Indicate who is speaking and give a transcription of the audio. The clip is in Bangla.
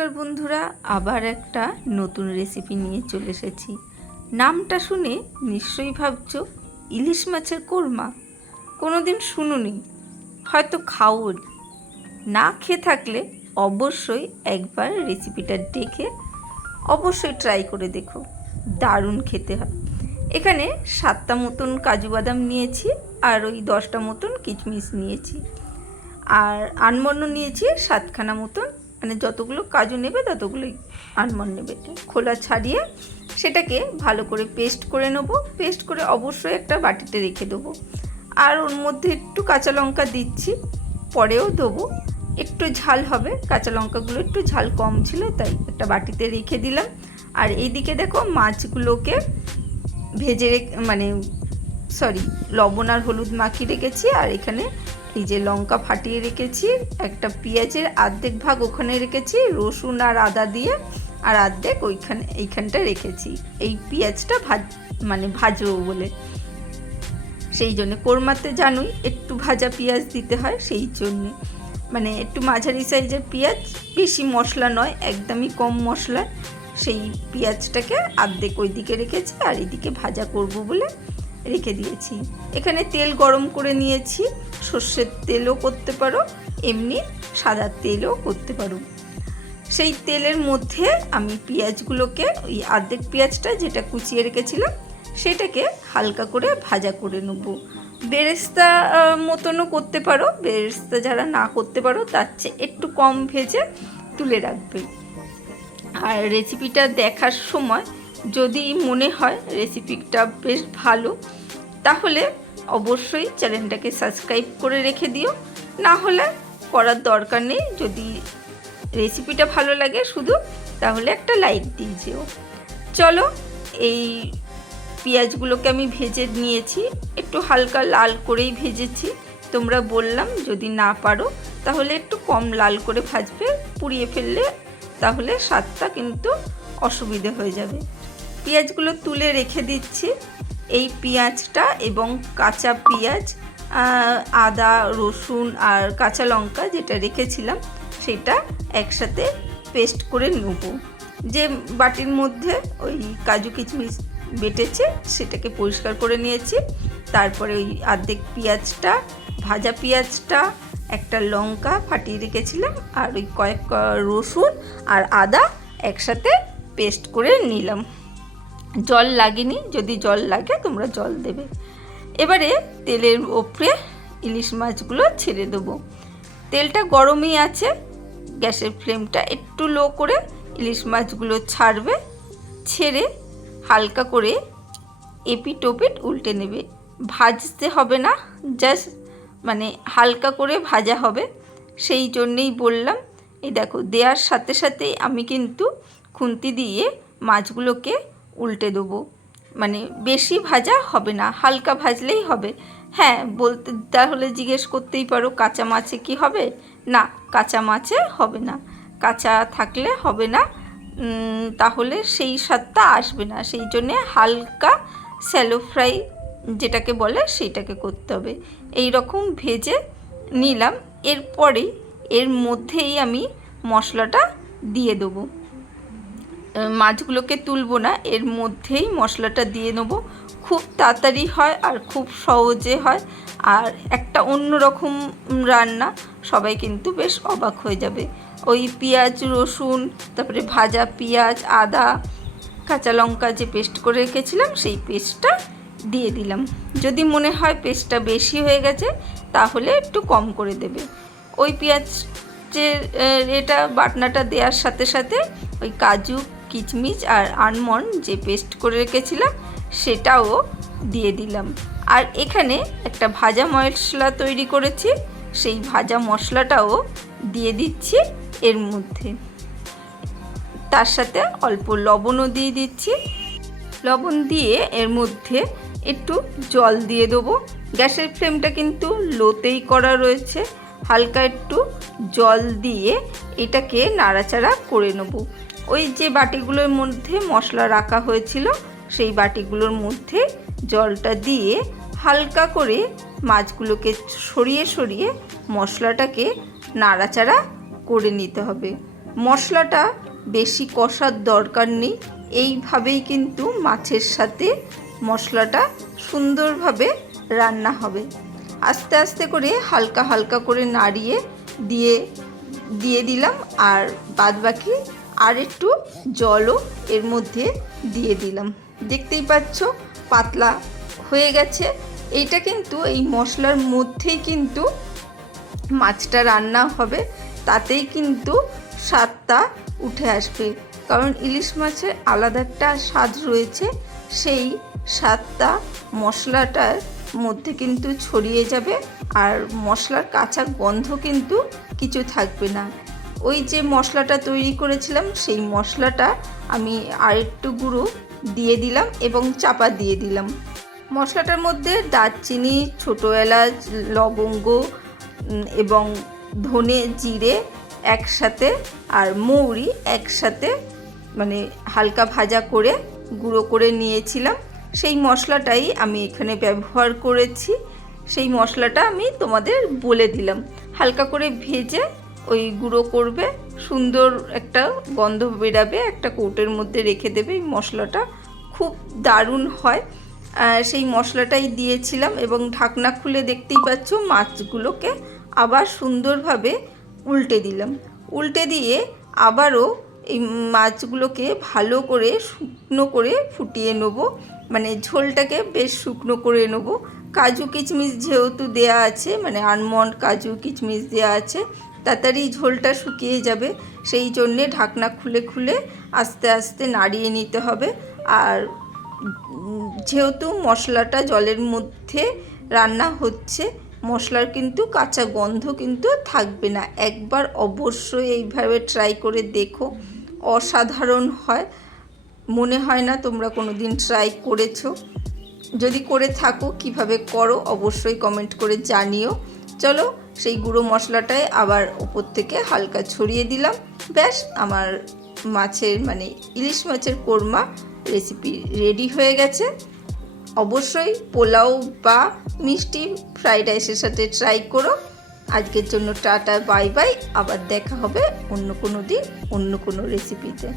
Speaker 1: নমস্কার বন্ধুরা, আবার একটা নতুন রেসিপি নিয়ে চলে এসেছি। নামটা শুনে নিশ্চয়ই ভাবছ, ইলিশ মাছের কোরমা? কোনো দিন শুনুনি, হয়তো খাওনি। না খেয়ে থাকলে অবশ্যই একবার রেসিপিটা দেখে অবশ্যই ট্রাই করে দেখো, দারুণ খেতে হয়। এখানে সাতটা মতন কাজু বাদাম নিয়েছি, আর ওই দশটা মতন কিচমিচ নিয়েছি। আর আনমন্ড নিয়েছি সাতখানা মতন মানে যতগুলো কাজু নেবে, ততগুলোই আনমন্ড নেবে। খোলা ছাড়িয়ে সেটাকে ভালো করে পেস্ট করে নেব। পেস্ট করে অবশ্যই একটা বাটিতে রেখে দেবো। আর ওর মধ্যে একটু কাঁচা লঙ্কা দিচ্ছি, পরেও দেবো। একটু ঝাল হবে, কাঁচা লঙ্কাগুলো একটু ঝাল কম ছিল, তাই একটা বাটিতে রেখে দিলাম। আর এইদিকে দেখো মাছগুলোকে ভেজে মানে সরি লবণ আর হলুদ মাখিয়ে রেখেছি। আর এখানে যে লঙ্কা ফাটিয়ে রেখেছি, একটা পেঁয়াজের আর্ধেক ভাগ ওখানে রেখেছি, রসুন আর আদা দিয়ে, আর আর্ধেক ওইখানে, এইখানটা রেখেছি। এই পেঁয়াজটা ভাজ মানে ভাজবো বলে। সেই জন্য কোরমাতে জানুই, একটু ভাজা পেঁয়াজ দিতে হয় সেই জন্যে। মানে একটু মাঝারি সাইজের পেঁয়াজ, বেশি মশলা নয়, একদমই কম মশলা। সেই পেঁয়াজটাকে আর্ধেক ওইদিকে রেখেছি আর এদিকে ভাজা করব বলে রেখে দিয়েছি। এখানে তেল গরম করে নিয়েছি। সর্ষের তেলও করতে পারো, এমনি সাদা তেলও করতে পারো। সেই তেলের মধ্যে আমি পেঁয়াজগুলোকে, ওই আর্ধেক পেঁয়াজটা যেটা কুচিয়ে রেখেছিলাম, সেটাকে হালকা করে ভাজা করে নেব। বেরেস্তা মতনও করতে পারো, বেরেস্তা যারা না করতে পারো, তার চেয়ে একটু কম ভেজে তুলে রাখবে। আর রেসিপিটা দেখার সময় যদি মনে হয় রেসিপিটা বেশ ভালো তাহলে অবশ্যই চ্যানেলটাকে সাবস্ক্রাইব করে রেখে দিও। না হলে করার দরকার নেই। যদি রেসিপিটা ভালো লাগে শুধু, তাহলে একটা লাইক দিয়ে যেও। চলো, এই পেঁয়াজগুলোকে আমি ভেজে নিয়েছি। একটু হালকা লাল করেই ভেজেছি। তোমরা বললাম, যদি না পারো, তাহলে একটু কম লাল করে ভাজবে। পুড়িয়ে ফেললে তাহলে স্বাদটা কিন্তু অসুবিধে হয়ে যাবে। পেঁয়াজগুলো তুলে রেখে দিচ্ছি। এই পেঁয়াজটা এবং কাঁচা পেঁয়াজ আদা, রসুন আর কাঁচা লঙ্কা যেটা রেখেছিলাম, সেটা একসাথে পেস্ট করে নেব। যে বাটির মধ্যে ওই কাজু কিচমিচ বেটেছে, সেটাকে পরিষ্কার করে নিয়েছি। তারপরে ওই আর্ধেক পেঁয়াজটা, ভাজা পেঁয়াজটা, একটা লঙ্কা ফাটিয়ে রেখেছিলাম, আর ওই কয়েক রসুন আর আদা একসাথে পেস্ট করে নিলাম। জল লাগেনি, যদি জল লাগে তোমরা জল দেবে। এবারে তেলের ওপরে ইলিশ মাছগুলো ছেড়ে দেবো। তেলটা গরমই আছে, গ্যাসের ফ্লেমটা একটু লো করে ইলিশ মাছগুলো ছাড়বে, ছেড়ে হালকা করে এপিট ওপিট উল্টে নেবে। ভাজতে হবে না, জাস্ট মানে হালকা করে ভাজা হবে, সেই জন্যেই বললাম। এই দেখো, দেওয়ার সাথে সাথেই আমি কিন্তু খুন্তি দিয়ে মাছগুলোকে উল্টে দেবো। মানে বেশি ভাজা হবে না, হালকা ভাজলেই হবে। হ্যাঁ বলতে, তাহলে জিজ্ঞেস করতেই পারো কাঁচা মাছে কি হবে? না, কাঁচা মাছে হবে না। কাঁচা থাকলে হবে না তাহলে সেই স্বাদটা আসবে না। সেই জন্যে হালকা স্যালো ফ্রাই যেটাকে বলে সেইটাকে করতে হবে। এই রকম ভেজে নিলাম। এরপরেই এর মধ্যেই আমি মশলাটা দিয়ে দেবো। মাছগুলোকে তুলবো না, এর মধ্যেই মশলাটা দিয়ে নেব। খুব তাড়াতাড়ি হয় আর খুব সহজে হয়। আর একটা অন্য রকম রান্না, সবাই কিন্তু বেশ অবাক হয়ে যাবে। ওই পেঁয়াজ, রসুন, তারপরে ভাজা পেঁয়াজ, আদা, কাঁচা লঙ্কা যে পেস্ট করে রেখেছিলাম, সেই পেস্টটা দিয়ে দিলাম। যদি মনে হয় পেস্টটা বেশি হয়ে গেছে, তাহলে একটু কম করে দেবে। ওই পেঁয়াজ যে এটা বাটনাটা দেওয়ার সাথে সাথে ওই কাজু কিচমিচ আর আলমন্ড যে পেস্ট করে রেখেছিলাম, সেটাও দিয়ে দিলাম। আর এখানে একটা ভাজা মশলা তৈরি করেছি, সেই ভাজা মশলাটাও দিয়ে দিচ্ছি এর মধ্যে। তার সাথে অল্প লবণও দিয়ে দিচ্ছি। লবণ দিয়ে এর মধ্যে একটু জল দিয়ে দেবো। গ্যাসের ফ্লেমটা কিন্তু লোতেই করা রয়েছে। হালকা একটু জল দিয়ে এটাকে নাড়াচাড়া করে নেব। ওই যে বাটিগুলোর মধ্যে মশলা রাখা হয়েছিল, সেই বাটিগুলোর মধ্যে জলটা দিয়ে হালকা করে মাছগুলোকে সরিয়ে সরিয়ে মশলাটাকে নাড়াচাড়া করে নিতে হবে। মশলাটা বেশি কষার দরকার নেই, এইভাবেই কিন্তু মাছের সাথে মশলাটা সুন্দরভাবে রান্না হবে। আস্তে আস্তে করে হালকা হালকা করে নাড়িয়ে দিয়ে দিয়ে দিলাম আর বাদবাকি আর একটু জলও এর মধ্যে দিয়ে দিলাম। দেখতেই পাচ্ছ, পাতলা হয়ে গেছে। এইটা কিন্তু, এই মশলার মধ্যেই কিন্তু মাছটা রান্না হবে, তাতেই কিন্তু স্বাদটা উঠে আসবে। কারণ ইলিশ মাছের আলাদা একটা স্বাদ রয়েছে, সেই স্বাদটা মশলাটার মধ্যে কিন্তু ছড়িয়ে যাবে, আর মশলার কাঁচা গন্ধ কিন্তু কিছু থাকবে না। ওই যে মশলাটা তৈরি করেছিলাম, সেই মশলাটা আমি আরেকটু গুঁড়ো দিয়ে দিলাম এবং চাপা দিয়ে দিলাম। মশলাটার মধ্যে দারচিনি, ছোটো এলাচ, লবঙ্গ এবং ধনে জিরে একসাথে আর মৌরি একসাথে মানে হালকা ভাজা করে গুঁড়ো করে নিয়েছিলাম। সেই মশলাটাই আমি এখানে ব্যবহার করেছি। সেই মশলাটা আমি তোমাদের বলে দিলাম। হালকা করে ভেজে ওই গুঁড়ো করবে, সুন্দর একটা গন্ধ বেরাবে, একটা কোটের মধ্যে রেখে দেবে এই মশলাটা। খুব দারুণ হয়। সেই মশলাটাই দিয়েছিলাম এবং ঢাকনা খুলে দেখতেই পাচ্ছ মাছগুলোকে আবার সুন্দরভাবে উল্টে দিলাম। উল্টে দিয়ে আবারও এই মাছগুলোকে ভালো করে শুকনো করে ফুটিয়ে নেব। মানে ঝোলটাকে বেশ শুকনো করে নেব। কাজু কিচমিচ যেহেতু দেয়া আছে মানে আলমন্ড, কাজু কিচমিচ দেয়া আছে তাড়াতাড়ি ঝোলটা শুকিয়ে যাবে। সেই জন্যে ঢাকনা খুলে খুলে আস্তে আস্তে নাড়িয়ে নিতে হবে। আর যেহেতু মশলাটা জলের মধ্যে রান্না হচ্ছে, মশলার কিন্তু কাঁচা গন্ধ কিন্তু থাকবে না। একবার অবশ্যই এইভাবে ট্রাই করে দেখো। অসাধারণ হয়। মনে হয় না তোমরা কোনো দিন ট্রাই করেছ। যদি করে থাকো, কীভাবে করো, অবশ্যই কমেন্ট করে জানিও। চলো সেই গুঁড়ো মশলাটায় আবার ওপর থেকে হালকা ছড়িয়ে দিলাম। ব্যাস, আমার মাছের মানে ইলিশ মাছের কোরমা রেসিপি রেডি হয়ে গেছে। অবশ্যই পোলাও বা মিষ্টি ফ্রাইড রাইসের সাথে ট্রাই করো। আজকের জন্য টাটা বাই বাই আবার দেখা হবে অন্য কোনো দিন, অন্য কোনো রেসিপিতে